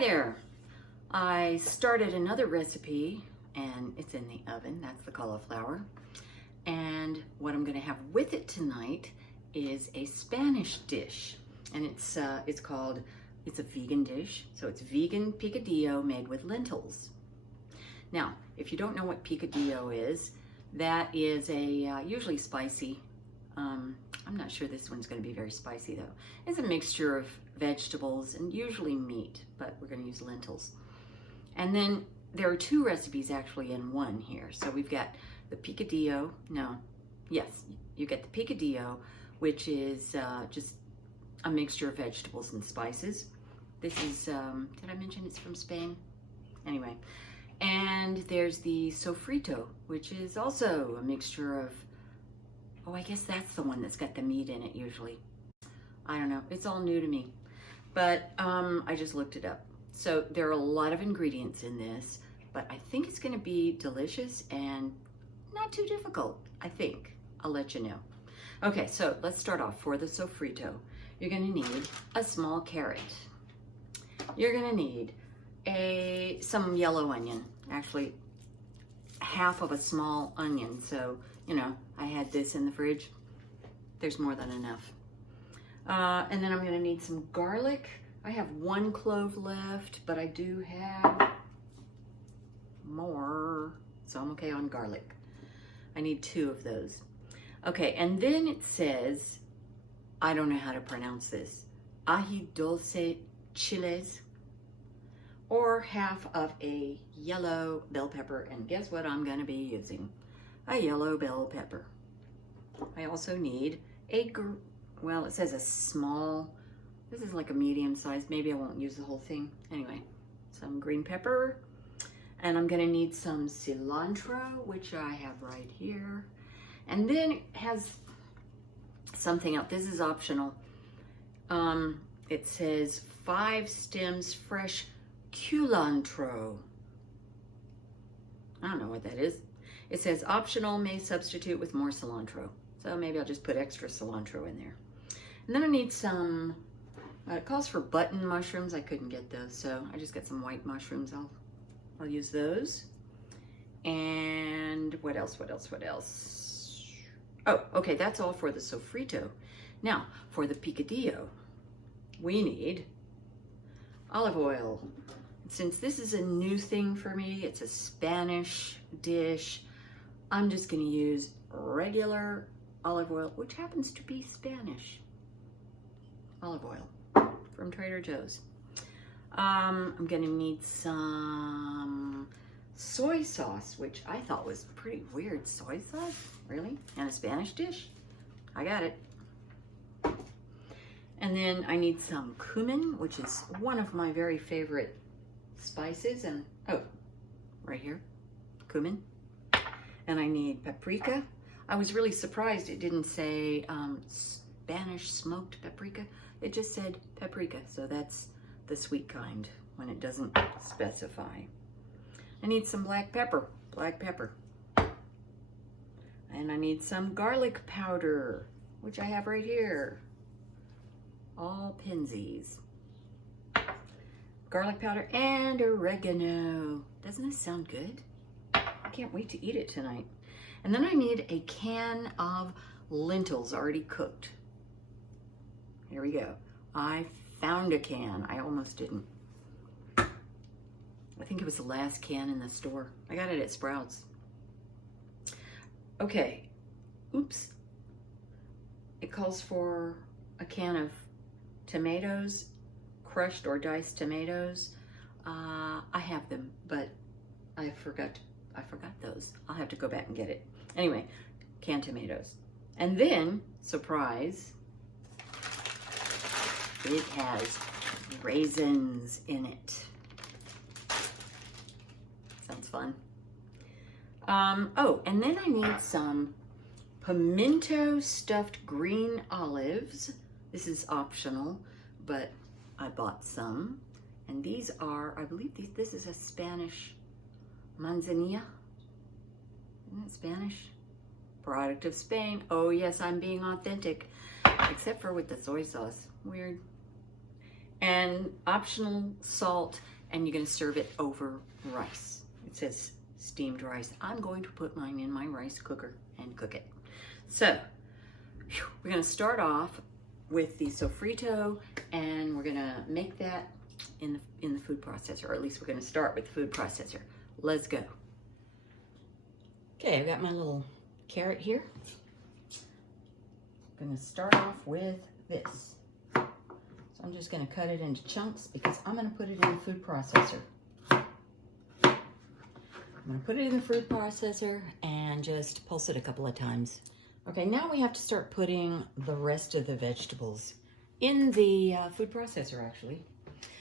there. I started another recipe and it's in the oven. That's the cauliflower. And what I'm gonna have with it tonight is a Spanish dish. And it's a vegan dish. So it's vegan picadillo made with lentils. Now, if you don't know what picadillo is, that is a usually spicy, I'm not sure this one's going to be very spicy though. It's a mixture of vegetables and usually meat, but we're going to use lentils. And then there are two recipes actually in one here. So we've got the picadillo, you get the picadillo, which is just a mixture of vegetables and spices. This is, did I mention it's from Spain? Anyway, and there's the sofrito, which is also a mixture of, I guess that's the one that's got the meat in it usually. I don't know, it's all new to me, but I just looked it up. So there are a lot of ingredients in this, but I think it's gonna be delicious and not too difficult, I think. I'll let you know. Okay, so let's start off. For the sofrito, you're gonna need a small carrot. You're gonna need some yellow onion, actually half of a small onion. So, you know, I had this in the fridge. There's more than enough. And then I'm gonna need some garlic. I have one clove left, but I do have more, so I'm okay on garlic. I need 2 of those. Okay, and then it says, I don't know how to pronounce this, ají dulce chiles, or half of a yellow bell pepper. And guess what I'm gonna be using? A yellow bell pepper. I also need it says a small, this is like a medium size, maybe I won't use the whole thing. Anyway, some green pepper, and I'm gonna need some cilantro, which I have right here. And then it has something else, this is optional. It says 5 stems fresh culantro. I don't know what that is. It says optional, may substitute with more cilantro. So maybe I'll just put extra cilantro in there. And then I need some, it calls for button mushrooms. I couldn't get those, so I just got some white mushrooms. I'll use those. And what else? Oh, okay, that's all for the sofrito. Now, for the picadillo, we need olive oil. Since this is a new thing for me, it's a Spanish dish, I'm just gonna use regular olive oil, which happens to be Spanish olive oil from Trader Joe's. I'm gonna need some soy sauce, which I thought was pretty weird. Soy sauce, really? And a Spanish dish? I got it. And then I need some cumin, which is one of my very favorite spices. And right here, cumin. And I need paprika. I was really surprised it didn't say Spanish smoked paprika. It just said paprika, so that's the sweet kind when it doesn't specify. I need some black pepper. And I need some garlic powder, which I have right here. All pinsies. Garlic powder and oregano. Doesn't this sound good? I can't wait to eat it tonight. And then I need a can of lentils already cooked. Here we go. I found a can. I almost didn't. I think it was the last can in the store. I got it at Sprouts. Okay. Oops. It calls for a can of tomatoes, crushed or diced tomatoes. I have them, but I forgot those. I'll have to go back and get it. Anyway, canned tomatoes. And then, surprise, it has raisins in it. Sounds fun. And then I need some pimento stuffed green olives. This is optional, but I bought some. And these are, I believe this is a Spanish manzanilla. Isn't it Spanish? Product of Spain. Oh yes, I'm being authentic. Except for with the soy sauce. Weird. and optional salt, and you're going to serve it over rice. It says steamed rice. I'm going to put mine in my rice cooker and cook it. So we're going to start off with the sofrito, and we're going to make that in the food processor, or at least we're going to start with the food processor. Let's go. Okay, I've got my little carrot here. I'm going to start off with this. So I'm just going to cut it into chunks because I'm going to put it in the food processor. I'm going to put it in the food processor and just pulse it a couple of times. Okay, now we have to start putting the rest of the vegetables in the food processor, actually.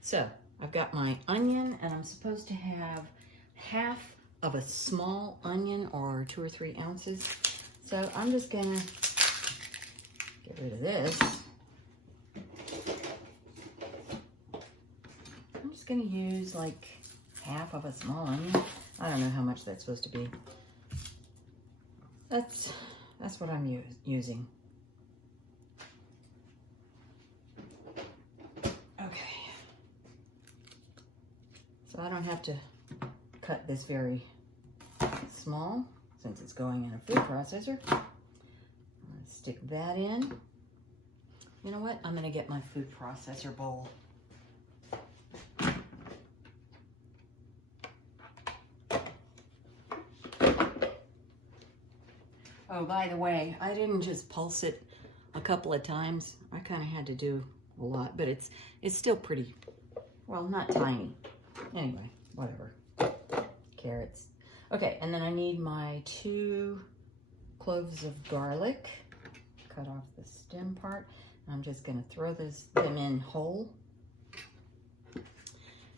So I've got my onion, and I'm supposed to have half of a small onion, or 2 or 3 ounces. So I'm just gonna get rid of this. I'm just gonna use like half of a small onion. I don't know how much that's supposed to be. That's what I'm using. Okay. So I don't have to cut this very small since it's going in a food processor. I'm going to stick that in. You know what? I'm going to get my food processor bowl. Oh, by the way, I didn't just pulse it a couple of times. I kind of had to do a lot, but it's still pretty, well, not tiny. Anyway, whatever. Carrots. Okay, and then I need my 2 cloves of garlic. Cut off the stem part. I'm just going to throw them in whole.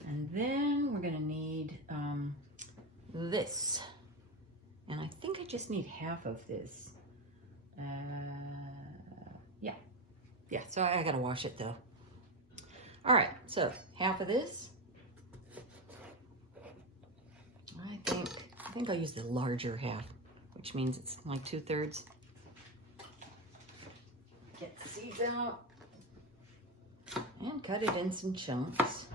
And then we're going to need this. And I think I just need half of this. Yeah, so I gotta wash it though. All right, so half of this. I think I'll use the larger half, which means it's like 2/3. Get the seeds out and cut it in some chunks.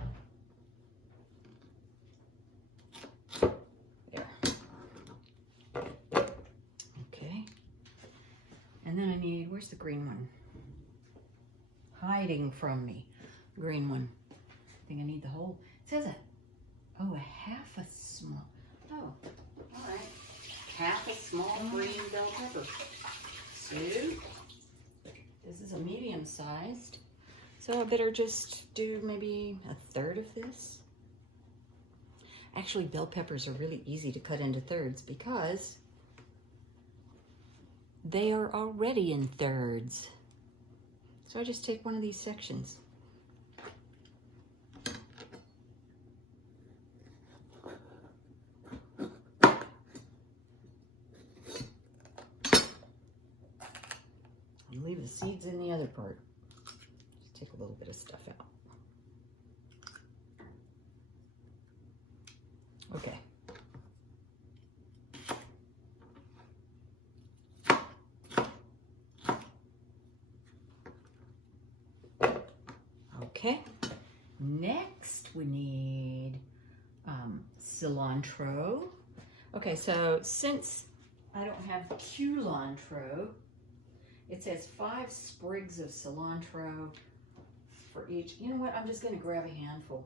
And then I need, where's the green one? Hiding from me. Green one. I think I need the whole, it says a half a small, all right. Half a small green bell pepper. So, this is a medium sized. So I better just do maybe 1/3 of this. Actually, bell peppers are really easy to cut into thirds because they are already in thirds. So I just take one of these sections. And leave the seeds in the other part. Just take a little bit of stuff out. Okay. Okay, next we need cilantro. Okay, so since I don't have culantro, it says 5 sprigs of cilantro for each. You know what, I'm just gonna grab a handful.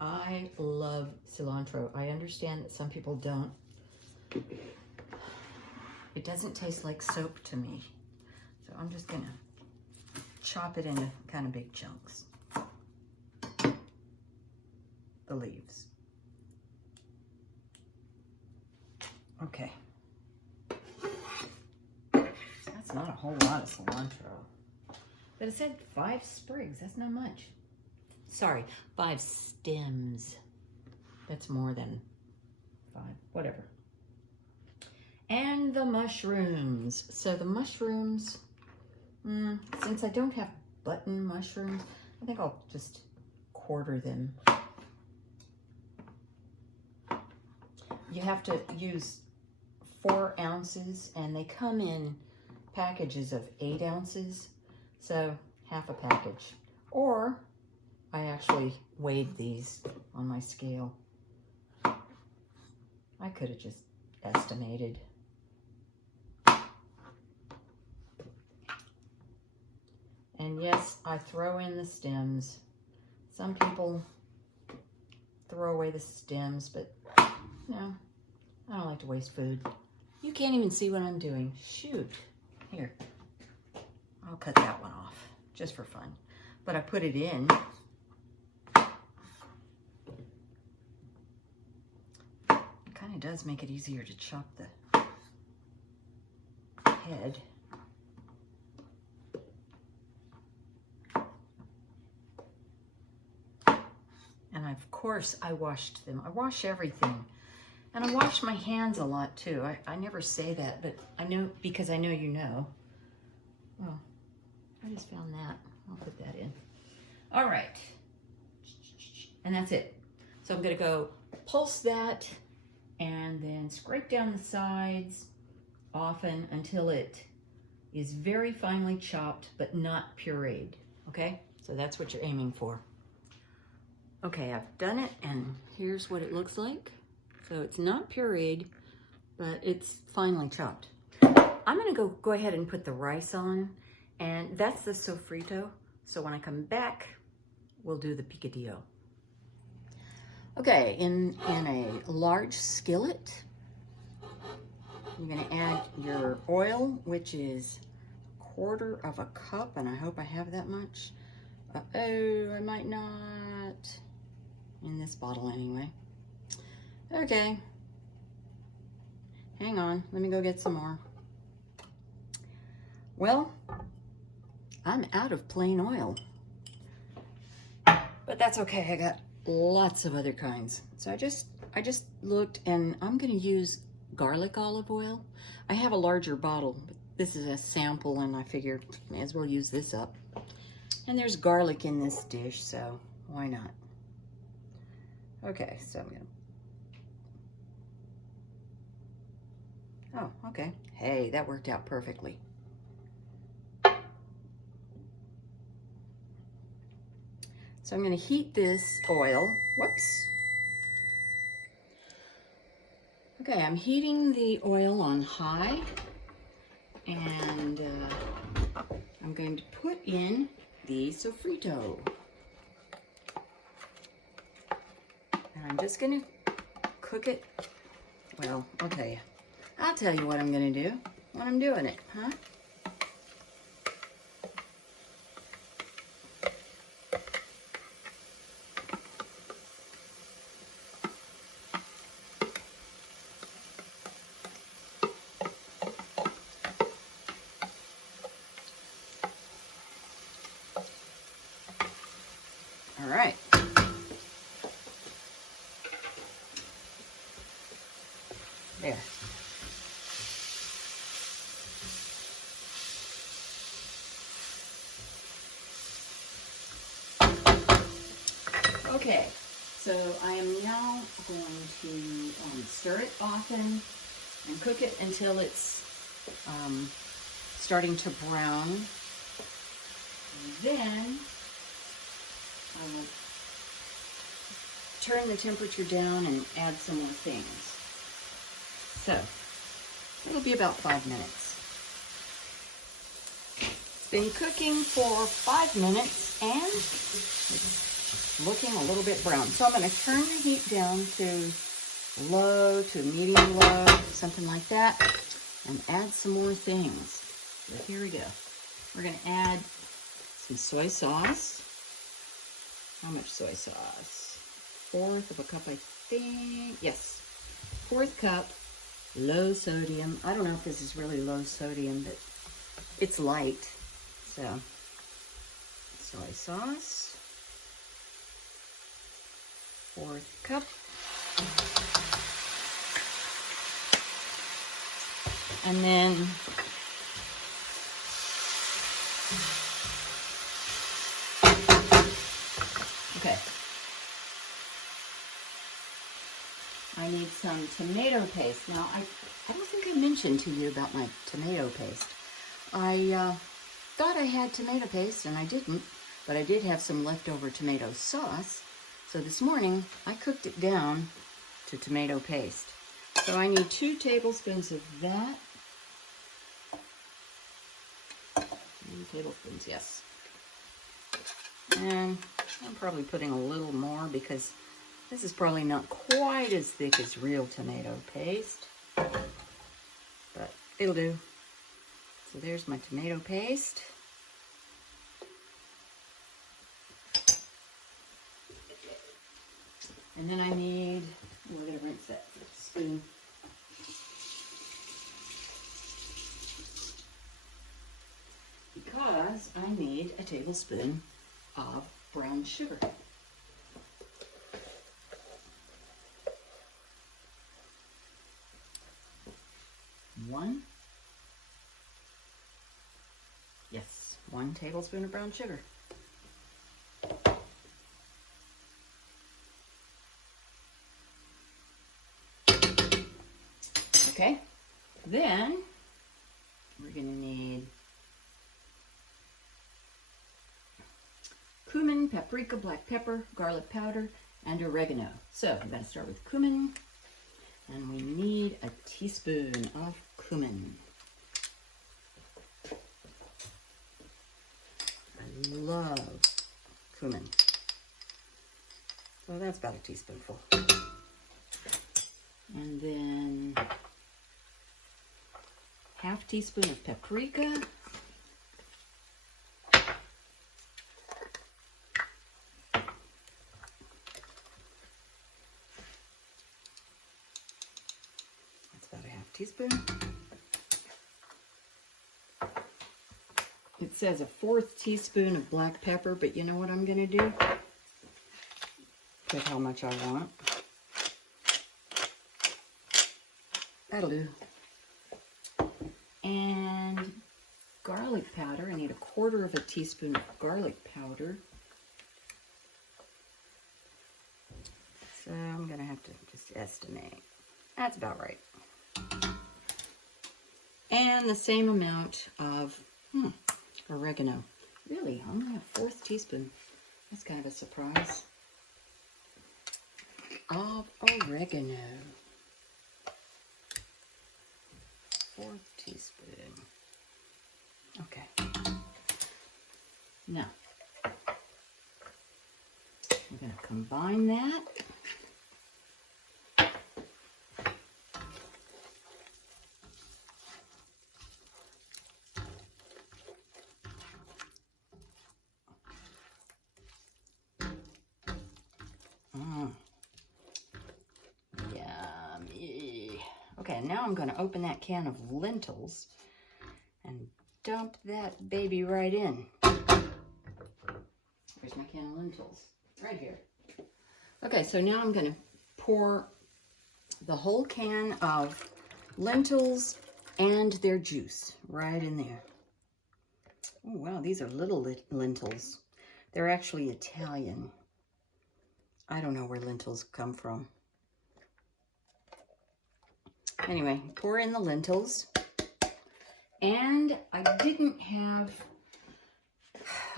I love cilantro. I understand that some people don't. It doesn't taste like soap to me. So I'm just gonna chop it into kind of big chunks. The leaves. Okay. That's not a whole lot of cilantro. But it said 5 sprigs, that's not much. Sorry, 5 stems. That's more than 5, whatever. And the mushrooms. So the mushrooms, since I don't have button mushrooms, I think I'll just quarter them. You have to use 4 ounces, and they come in packages of 8 ounces. So half a package. Or I actually weighed these on my scale. I could have just estimated. And yes, I throw in the stems. Some people throw away the stems, but no, I don't like to waste food. You can't even see what I'm doing. Shoot. Here, I'll cut that one off just for fun. But I put it in. It kind of does make it easier to chop the head. And of course, I washed them. I wash everything. And I wash my hands a lot too. I never say that, but I know, because I know you know. Oh, I just found that. I'll put that in. All right. And that's it. So I'm gonna go pulse that and then scrape down the sides often until it is very finely chopped, but not pureed, okay? So that's what you're aiming for. Okay, I've done it, and here's what it looks like. So it's not pureed, but it's finely chopped. I'm gonna go ahead and put the rice on, and that's the sofrito. So when I come back, we'll do the picadillo. Okay, in a large skillet, you're gonna add your oil, which is 1/4 of a cup, and I hope I have that much. Uh-oh, I might not. In this bottle anyway. Okay. Hang on, let me go get some more. Well, I'm out of plain oil. But that's okay, I got lots of other kinds. So I just looked, and I'm gonna use garlic olive oil. I have a larger bottle, but this is a sample, and I figured may as well use this up. And there's garlic in this dish, so why not? Okay, so I'm gonna, oh, okay. Hey, that worked out perfectly. So I'm gonna heat this oil. Whoops. Okay, I'm heating the oil on high, and I'm going to put in the sofrito. And I'm just gonna cook it. Well, I'll tell you what I'm gonna do when I'm doing it, huh? All right. There. Okay, so I am now going to stir it often and cook it until it's starting to brown. And then I will turn the temperature down and add some more things. So, it'll be about 5 minutes. It's been cooking for 5 minutes, and it's looking a little bit brown. So I'm going to turn the heat down to low, to medium low, something like that, and add some more things. So here we go. We're going to add some soy sauce. How much soy sauce? 1/4 of a cup, I think. Yes, 1/4 cup. Low sodium. I don't know if this is really low sodium, but it's light. So, soy sauce. 1/4 cup. And then okay. I need some tomato paste. Now, I don't think I mentioned to you about my tomato paste. I thought I had tomato paste, and I didn't, but I did have some leftover tomato sauce. So this morning, I cooked it down to tomato paste. So I need 2 tablespoons of that. 2 tablespoons, yes. And I'm probably putting a little more because this is probably not quite as thick as real tomato paste, but it'll do. So there's my tomato paste. And then I need, we're going to rinse that spoon. Because I need a tablespoon of brown sugar. One. Yes, 1 tablespoon of brown sugar. Okay, then we're going to need cumin, paprika, black pepper, garlic powder, and oregano. So I'm going to start with cumin, and we need a teaspoon of cumin. I love cumin. So that's about a teaspoonful. And then half teaspoon of paprika. That's about a half teaspoon. It says a 1/4 teaspoon of black pepper, but you know what I'm going to do? Put how much I want. That'll do. And garlic powder. I need a 1/4 teaspoon of garlic powder. So I'm going to have to just estimate. That's about right. And the same amount of oregano. Really, only a 1/4 teaspoon. That's kind of a surprise. Of oregano. 1/4 teaspoon. Okay. Now, I'm going to combine that. Yummy. Okay, now I'm going to open that can of lentils and dump that baby right in. Where's my can of lentils? Right here. Okay, so now I'm going to pour the whole can of lentils and their juice right in there. Oh, wow, these are little lentils. They're actually Italian. I don't know where lentils come from. Anyway, pour in the lentils. And I didn't have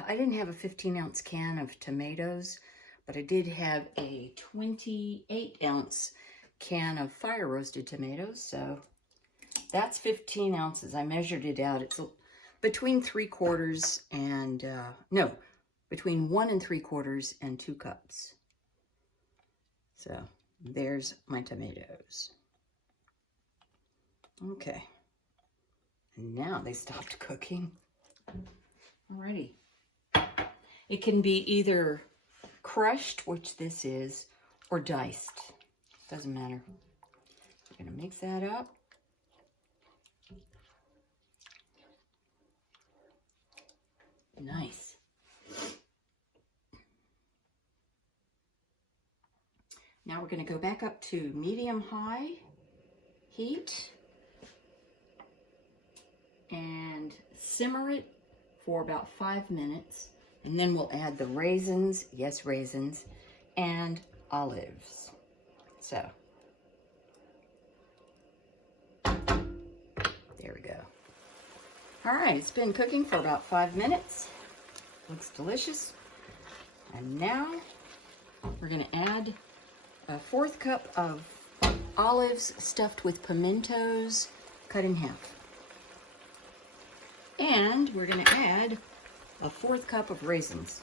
a 15-ounce can of tomatoes, but I did have a 28-ounce can of fire roasted tomatoes. So that's 15 ounces. I measured it out. It's between 3/4 and, between 1 3/4 and 2 cups. So there's my tomatoes. Okay. And now they stopped cooking. Alrighty. It can be either crushed, which this is, or diced. Doesn't matter. We're going to mix that up. Nice. Now we're going to go back up to medium-high heat and simmer it for about 5 minutes. And then we'll add the raisins, yes, raisins, and olives. So, there we go. All right, it's been cooking for about 5 minutes. Looks delicious. And now we're gonna add a 1/4 cup of olives stuffed with pimentos cut in half. And we're gonna add a 1/4 cup of raisins.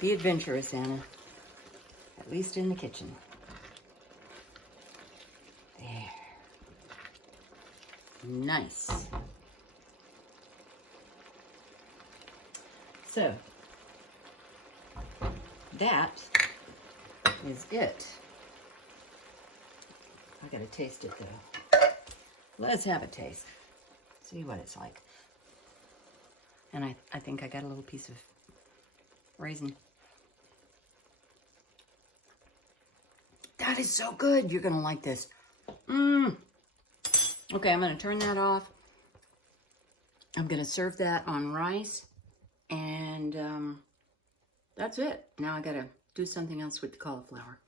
Be adventurous, Anna. At least in the kitchen. There. Nice. So, that is it. I gotta taste it though. Let's have a taste. See what it's like. And I think I got a little piece of raisin. That is so good. You're gonna like this. Okay, I'm gonna turn that off. I'm gonna serve that on rice. And that's it. Now I gotta do something else with the cauliflower.